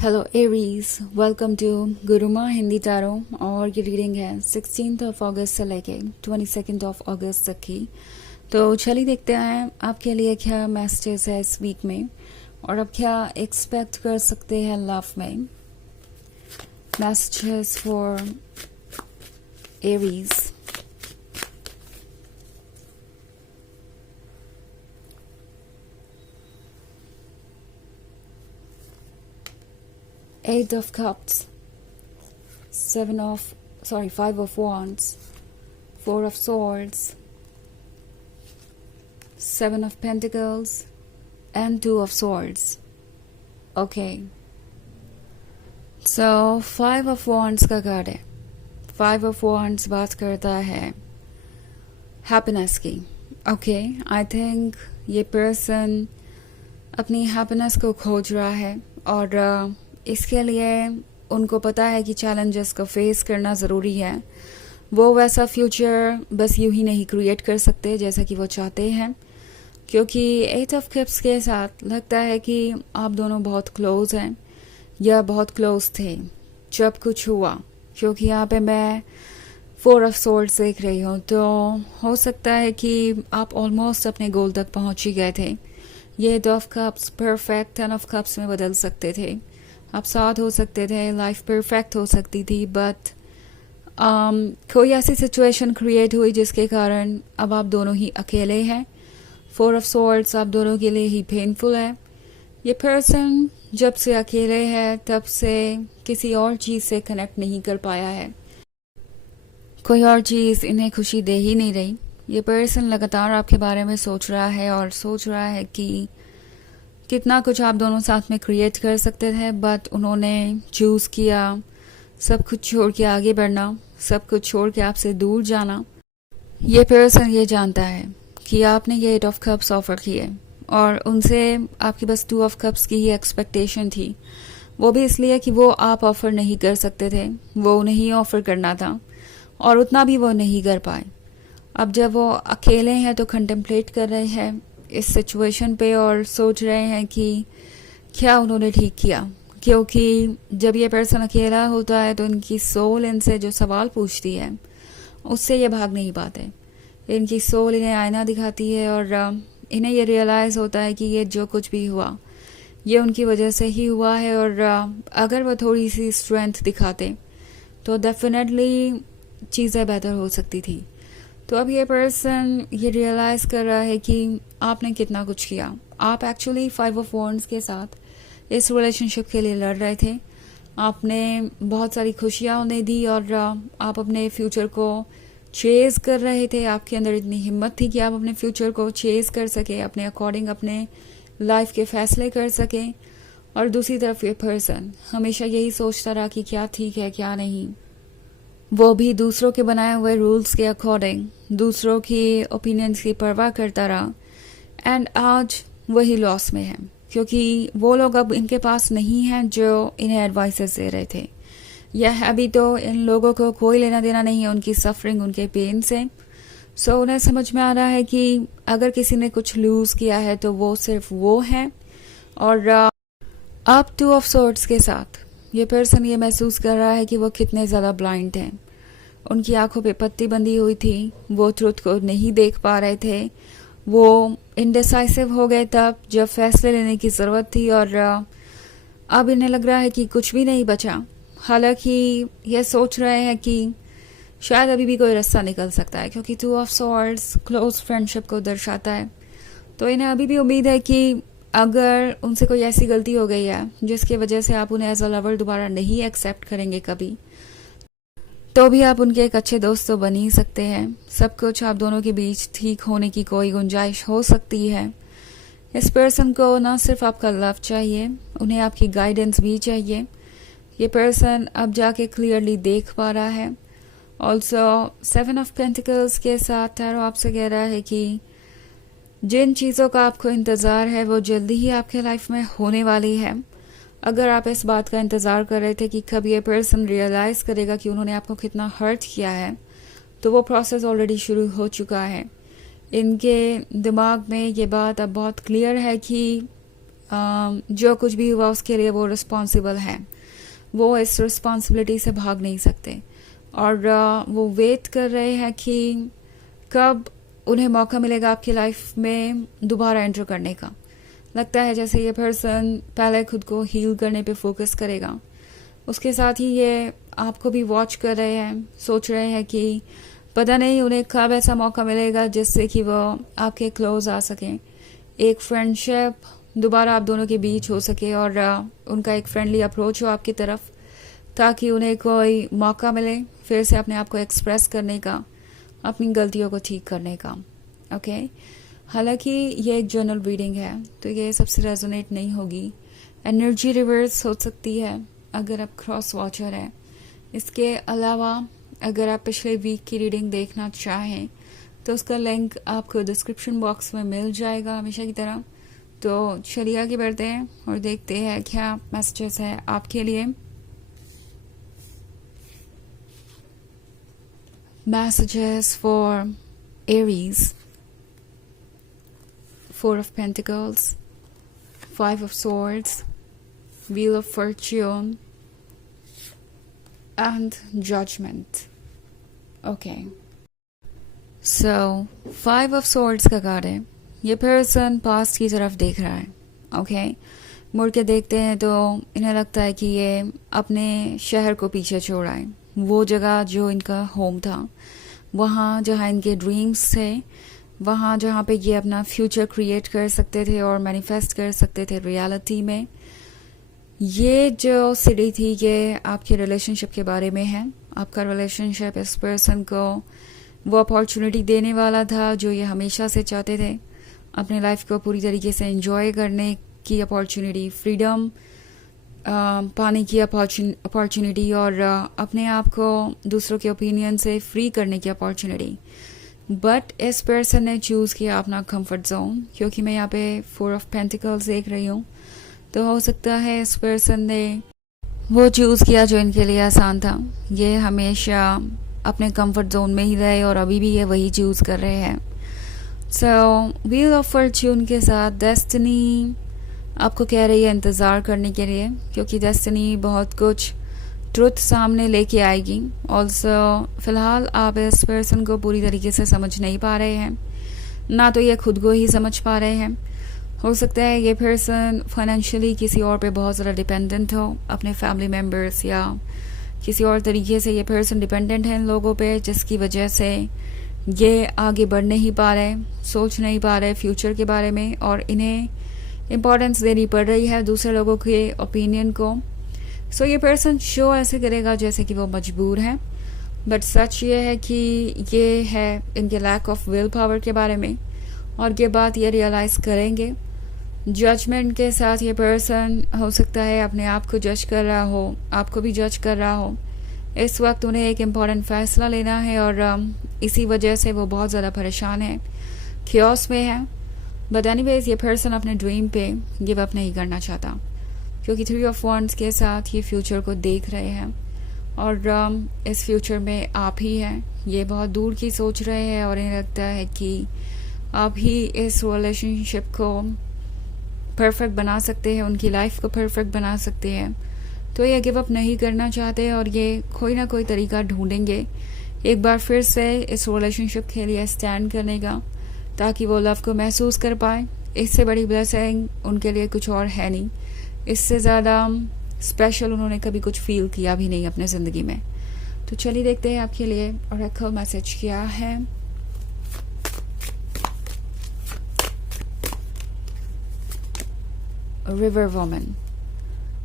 Hello Aries, welcome to Guruma Hindi tarot. और ये reading है 16 अगस्त से लेके 22 अगस्त तक की। तो चलिए देखते हैं आपके लिए क्या मैसेजेस है इस वीक में और आप क्या एक्सपेक्ट कर सकते हैं लव में। Messages for Aries. Eight of Cups, Five of Wands, Four of Swords, Seven of Pentacles, and Two of Swords. Okay. So, Five of Wands का कार्ड है। Five of Wands बात करता है हैप्पीनेस की। Okay, I think ये person अपनी happiness को खोज रहा है और इसके लिए उनको पता है कि चैलेंजेस को फेस करना ज़रूरी है। वो वैसा फ्यूचर बस यूं ही नहीं क्रिएट कर सकते जैसा कि वो चाहते हैं, क्योंकि एट ऑफ कप्स के साथ लगता है कि आप दोनों बहुत क्लोज हैं या बहुत क्लोज थे जब कुछ हुआ। क्योंकि यहाँ पे मैं फोर ऑफ सोर्ड्स देख रही हूँ, तो हो सकता है कि आप ऑलमोस्ट अपने गोल तक पहुँच ही गए थे। ये eight of cups perfect ten of cups में बदल सकते थे। आप साथ हो सकते थे, लाइफ परफेक्ट हो सकती थी, बट कोई ऐसी सिचुएशन क्रिएट हुई जिसके कारण अब आप दोनों ही अकेले हैं। फोर ऑफ सोर्ड्स आप दोनों के लिए ही पेनफुल है। ये पर्सन जब से अकेले है तब से किसी और चीज़ से कनेक्ट नहीं कर पाया है। कोई और चीज़ इन्हें खुशी दे ही नहीं रही। ये पर्सन लगातार आपके बारे में सोच रहा है और सोच रहा है कि कितना कुछ आप दोनों साथ में क्रिएट कर सकते थे, बट उन्होंने चूज़ किया सब कुछ छोड़ के आगे बढ़ना, सब कुछ छोड़ के आपसे दूर जाना। ये पर्सन ये जानता है कि आपने ये एट ऑफ कप्स ऑफर किए और उनसे आपकी बस टू ऑफ कप्स की ही एक्सपेक्टेशन थी। वो भी इसलिए कि वो आप ऑफर नहीं कर सकते थे, वो उन्हें ही ऑफर करना था और उतना भी वो नहीं कर पाए। अब जब वो अकेले हैं तो कंटेम्पलेट कर रहे हैं इस सिचुएशन पे और सोच रहे हैं कि क्या उन्होंने ठीक किया। क्योंकि जब ये पर्सन अकेला होता है तो इनकी सोल इनसे जो सवाल पूछती है उससे ये भाग नहीं पाते। इनकी सोल इन्हें आईना दिखाती है और इन्हें ये रियलाइज़ होता है कि ये जो कुछ भी हुआ ये उनकी वजह से ही हुआ है और अगर वो थोड़ी सी स्ट्रेंथ दिखाते तो डेफिनेटली चीज़ें बेहतर हो सकती थी। तो अब ये पर्सन ये रियलाइज़ कर रहा है कि आपने कितना कुछ किया। आप एक्चुअली फाइव ऑफ वॉन्ड्स के साथ इस रिलेशनशिप के लिए लड़ रहे थे। आपने बहुत सारी खुशियाँ उन्हें दी और आप अपने फ्यूचर को चेज़ कर रहे थे। आपके अंदर इतनी हिम्मत थी कि आप अपने फ्यूचर को चेज़ कर सके, अपने अकॉर्डिंग अपने लाइफ के फैसले कर सकें। और दूसरी तरफ ये पर्सन हमेशा यही सोचता रहा कि क्या ठीक है क्या नहीं। वो भी दूसरों के बनाए हुए रूल्स के अकॉर्डिंग दूसरों की ओपिनियंस की परवाह करता रहा एंड आज वही लॉस में है, क्योंकि वो लोग अब इनके पास नहीं हैं जो इन्हें एडवाइसेस दे रहे थे। यह अभी तो इन लोगों को कोई लेना देना नहीं है उनकी सफरिंग, उनके पेन से। सो उन्हें समझ में आ रहा है कि अगर किसी ने कुछ लूज किया है तो वो सिर्फ वो है। और अब टू ऑफ सोर्ड्स के साथ ये पर्सन ये महसूस कर रहा है कि वो कितने ज़्यादा ब्लाइंड हैं। उनकी आंखों पे पट्टी बंधी हुई थी, वो ट्रुथ को नहीं देख पा रहे थे। वो इनडिसाइसिव हो गए तब जब फैसले लेने की ज़रूरत थी और अब इन्हें लग रहा है कि कुछ भी नहीं बचा। हालांकि ये सोच रहे हैं कि शायद अभी भी कोई रास्ता निकल सकता है, क्योंकि two of swords close friendship को दर्शाता है। तो इन्हें अभी भी उम्मीद है कि अगर उनसे कोई ऐसी गलती हो गई है जिसकी वजह से आप उन्हें एज अ लवर दोबारा नहीं एक्सेप्ट करेंगे कभी, तो भी आप उनके एक अच्छे दोस्त तो बन ही सकते हैं। सब कुछ आप दोनों के बीच ठीक होने की कोई गुंजाइश हो सकती है। इस पर्सन को ना सिर्फ आपका लव चाहिए, उन्हें आपकी गाइडेंस भी चाहिए। ये पर्सन अब जाके क्लियरली देख पा रहा है। ऑल्सो सेवन ऑफ पेंटिकल्स के साथ टैरो आपसे कह रहा है कि जिन चीज़ों का आपको इंतज़ार है वो जल्दी ही आपके लाइफ में होने वाली है। अगर आप इस बात का इंतज़ार कर रहे थे कि कब ये पर्सन रियलाइज़ करेगा कि उन्होंने आपको कितना हर्ट किया है, तो वो प्रोसेस ऑलरेडी शुरू हो चुका है। इनके दिमाग में ये बात अब बहुत क्लियर है कि जो कुछ भी हुआ उसके लिए वो रिस्पॉन्सिबल है, वो इस रिस्पॉन्सिबिलिटी से भाग नहीं सकते और वो वेट कर रहे हैं कि कब उन्हें मौका मिलेगा आपकी लाइफ में दोबारा एंटर करने का। लगता है जैसे ये पर्सन पहले खुद को हील करने पे फोकस करेगा, उसके साथ ही ये आपको भी वॉच कर रहे हैं, सोच रहे हैं कि पता नहीं उन्हें कब ऐसा मौका मिलेगा जिससे कि वो आपके क्लोज आ सकें, एक फ्रेंडशिप दोबारा आप दोनों के बीच हो सके और उनका एक फ्रेंडली अप्रोच हो आपकी तरफ, ताकि उन्हें कोई मौका मिले फिर से अपने आप को एक्सप्रेस करने का, अपनी गलतियों को ठीक करने का। ओके, हालांकि ये एक जनरल रीडिंग है तो ये सबसे रेजोनेट नहीं होगी, एनर्जी रिवर्स हो सकती है अगर आप क्रॉस वॉचर हैं। इसके अलावा अगर आप पिछले वीक की रीडिंग देखना चाहें तो उसका लिंक आपको डिस्क्रिप्शन बॉक्स में मिल जाएगा हमेशा की तरह। तो चलिए आगे बढ़ते हैं और देखते हैं क्या मैसेजेस है आपके लिए। Messages for Aries, 4 of Pentacles, 5 of Swords, Wheel of Fortune and Judgment. Okay. So, 5 of Swords का कार्ड है। ये पर्सन पास्ट की तरफ देख रहा है। ओके, मुड़ के देखते हैं तो इन्हें लगता है कि ये अपने शहर को पीछे छोड़ आए, वो जगह जो इनका होम था, वहाँ जहाँ इनके ड्रीम्स थे, वहाँ जहाँ पे ये अपना फ्यूचर क्रिएट कर सकते थे और मैनिफेस्ट कर सकते थे रियलिटी में। ये जो सिटी थी ये आपके रिलेशनशिप के बारे में है। आपका रिलेशनशिप इस पर्सन को वो अपॉर्चुनिटी देने वाला था जो ये हमेशा से चाहते थे, अपने लाइफ को पूरी तरीके से एंजॉय करने की अपॉर्चुनिटी, फ्रीडम पाने की अपॉर्चुनिटी और अपने आप को दूसरों के ओपिनियन से फ्री करने की अपॉर्चुनिटी। बट इस पर्सन ने चूज़ किया अपना कंफर्ट जोन, क्योंकि मैं यहाँ पे 4 ऑफ पेंटिकल्स देख रही हूँ, तो हो सकता है इस पर्सन ने वो चूज़ किया जो इनके लिए आसान था। ये हमेशा अपने कंफर्ट जोन में ही रहे और अभी भी ये वही चूज़ कर रहे हैं। सो व्हील ऑफ फॉर्च्यून के साथ डेस्टिनी आपको कह रही है इंतज़ार करने के लिए, क्योंकि डेस्टिनी बहुत कुछ ट्रुथ सामने लेके आएगी। ऑल्सो फिलहाल आप इस पर्सन को पूरी तरीके से समझ नहीं पा रहे हैं, ना तो ये खुद को ही समझ पा रहे हैं। हो सकता है ये पर्सन फाइनेंशियली किसी और पे बहुत ज़्यादा डिपेंडेंट हो, अपने फैमिली मेम्बर्स या किसी और तरीके से ये पर्सन डिपेंडेंट है इन लोगों पे, जिसकी वजह से ये आगे बढ़ नहीं पा रहे, सोच नहीं पा रहे फ्यूचर के बारे में, और इन्हें इम्पोर्टेंस देनी पड़ रही है दूसरे लोगों के ओपिनियन को। सो ये पर्सन शो ऐसे करेगा जैसे कि वो मजबूर है, बट सच ये है कि ये है इनके लैक ऑफ विल पावर के बारे में, और ये बात ये रियलाइज़ करेंगे। जजमेंट के साथ ये पर्सन हो सकता है अपने आप को जज कर रहा हो, आपको भी जज कर रहा हो। इस वक्त उन्हें एक इम्पॉर्टेंट फैसला लेना है और इसी वजह से वो बहुत ज़्यादा परेशान है, क्योस में है। बट एनीवेज ये पर्सन अपने ड्रीम पे गिव अप नहीं करना चाहता, क्योंकि 3 ऑफ वॉन्ड्स के साथ ये फ्यूचर को देख रहे हैं और इस फ्यूचर में आप ही हैं। ये बहुत दूर की सोच रहे हैं और इन्हें लगता है कि आप ही इस रिलेशनशिप को परफेक्ट बना सकते हैं, उनकी लाइफ को परफेक्ट बना सकते हैं। तो ये गिव अप नहीं करना चाहते और ये कोई ना कोई तरीका ढूंढेंगे एक बार फिर से इस रिलेशनशिप के लिए स्टैंड करने का, ताकि वो लव को महसूस कर पाए। इससे बड़ी ब्लेसिंग उनके लिए कुछ और है नहीं, इससे ज़्यादा स्पेशल उन्होंने कभी कुछ फील किया भी नहीं अपने ज़िंदगी में। तो चलिए देखते हैं आपके लिए ऑरेकल मैसेज क्या है। रिवर वुमन,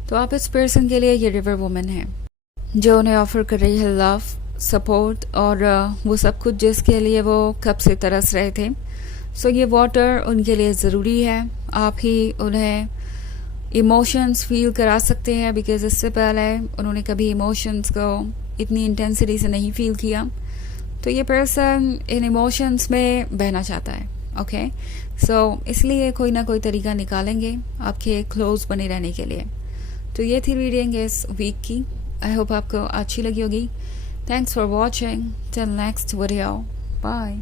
तो आप इस पर्सन के लिए ये रिवर वुमन है जो उन्हें ऑफर कर रही है लव, सपोर्ट और वो सब कुछ जिसके लिए वो कब से तरस रहे थे। सो ये वाटर उनके लिए ज़रूरी है। आप ही उन्हें इमोशंस फील करा सकते हैं, बिकॉज इससे पहले उन्होंने कभी इमोशंस को इतनी इंटेंसिटी से नहीं फील किया। तो ये पर्सन इन इमोशंस में बहना चाहता है। ओके, सो इसलिए कोई ना कोई तरीका निकालेंगे आपके क्लोज बने रहने के लिए। तो ये थी रीडिंग इस वीक की। आई होप आपको अच्छी लगी होगी। Thanks for watching. Till next video, bye.